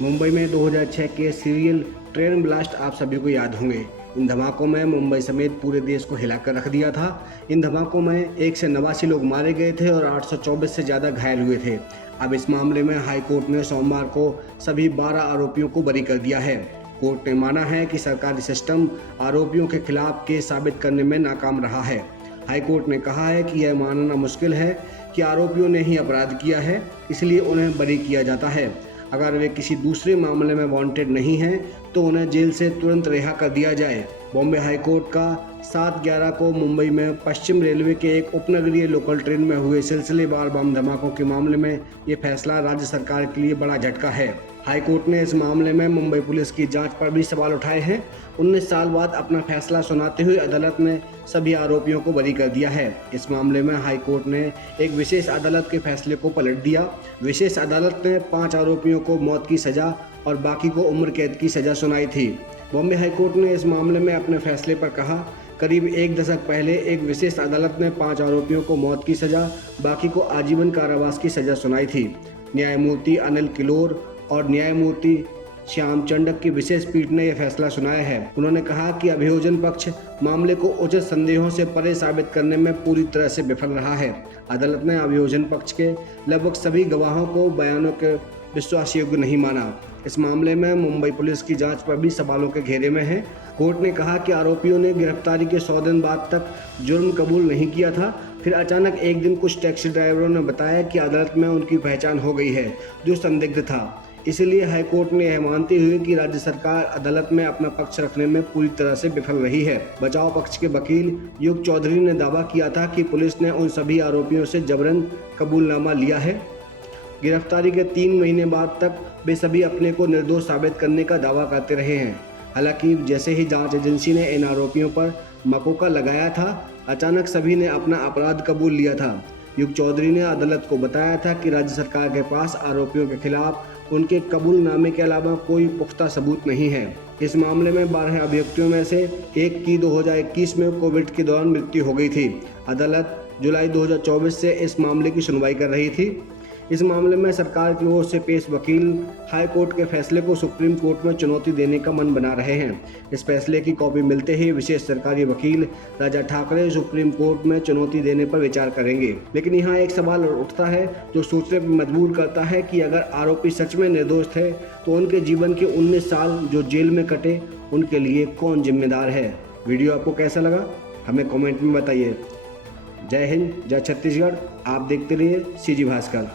मुंबई में 2006 के serial train blast आप सभी को याद होंगे। इन धमाकों में मुंबई समेत पूरे देश को हिलाकर रख दिया था। इन धमाकों में 189 लोग मारे गए थे और 824 से ज़्यादा घायल हुए थे। अब इस मामले में हाई कोर्ट ने सोमवार को सभी 12 आरोपियों को बरी कर दिया है। कोर्ट ने माना है कि सरकारी सिस्टम आरोपियों के खिलाफ केस साबित करने में नाकाम रहा है। हाई कोर्ट ने कहा है कि यह मानना मुश्किल है कि आरोपियों ने ही अपराध किया है, इसलिए उन्हें बरी किया जाता है। अगर वे किसी दूसरे मामले में वांटेड नहीं हैं तो उन्हें जेल से तुरंत रिहा कर दिया जाए। बॉम्बे हाई कोर्ट का 7/11 को मुंबई में पश्चिम रेलवे के एक उपनगरीय लोकल ट्रेन में हुए सिलसिलेवार बम धमाकों के मामले में ये फैसला राज्य सरकार के लिए बड़ा झटका है। हाई कोर्ट ने इस मामले में मुंबई पुलिस की जांच पर भी सवाल उठाए हैं। 19 साल बाद अपना फैसला सुनाते हुए अदालत ने सभी आरोपियों को बरी कर दिया है। इस मामले में हाई कोर्ट ने एक विशेष अदालत के फैसले को पलट दिया। विशेष अदालत ने 5 आरोपियों को मौत की सजा और बाकी को उम्र कैद की सजा सुनाई थी। बॉम्बे हाई कोर्ट ने इस मामले में अपने फैसले पर कहा, करीब एक दशक पहले एक विशेष अदालत ने 5 आरोपियों को मौत की सजा, बाकी को आजीवन कारावास की सजा सुनाई थी। न्यायमूर्ति अनिल किलोर और न्यायमूर्ति श्याम चंडक की विशेष पीठ ने यह फैसला सुनाया है। उन्होंने कहा कि अभियोजन पक्ष मामले को उचित संदेहों से परे साबित करने में पूरी तरह से विफल रहा है। अदालत ने अभियोजन पक्ष के लगभग सभी गवाहों को बयानों के विश्वास योग्य नहीं माना। इस मामले में मुंबई पुलिस की जांच पर भी सवालों के घेरे में है। कोर्ट ने कहा कि आरोपियों ने गिरफ्तारी के 100 दिन बाद तक जुर्म कबूल नहीं किया था। फिर अचानक एक दिन कुछ टैक्सी ड्राइवरों ने बताया कि अदालत में उनकी पहचान हो गई है, जो संदिग्ध था। इसलिए हाईकोर्ट ने यह मानते हुए कि राज्य सरकार अदालत में अपना पक्ष रखने में पूरी तरह से विफल रही है। बचाव पक्ष के वकील युग चौधरी ने दावा किया था कि पुलिस ने उन सभी आरोपियों से जबरन कबूलनामा लिया है। गिरफ्तारी के 3 महीने बाद तक वे सभी अपने को निर्दोष साबित करने का दावा करते रहे हैं। हालांकि जैसे ही जांच एजेंसी ने इन आरोपियों पर मकोका लगाया था, अचानक सभी ने अपना अपराध कबूल लिया था। युग चौधरी ने अदालत को बताया था कि राज्य सरकार के पास आरोपियों के खिलाफ उनके कबूलनामे के अलावा कोई पुख्ता सबूत नहीं है। इस मामले में 12 अभियुक्तों में से एक की 2021 में कोविड के दौरान मृत्यु हो गई थी। अदालत जुलाई 2024 से इस मामले की सुनवाई कर रही थी। इस मामले में सरकार की ओर से पेश वकील हाई कोर्ट के फैसले को सुप्रीम कोर्ट में चुनौती देने का मन बना रहे हैं। इस फैसले की कॉपी मिलते ही विशेष सरकारी वकील राजा ठाकरे सुप्रीम कोर्ट में चुनौती देने पर विचार करेंगे। लेकिन यहाँ एक सवाल उठता है जो सोचने पर मजबूर करता है कि अगर आरोपी सच में निर्दोष थे तो उनके जीवन के 19 साल जो जेल में कटे, उनके लिए कौन जिम्मेदार है। वीडियो आपको कैसा लगा हमें कॉमेंट में बताइए। जय हिंद, जय छत्तीसगढ़। आप देखते रहिए CG भास्कर।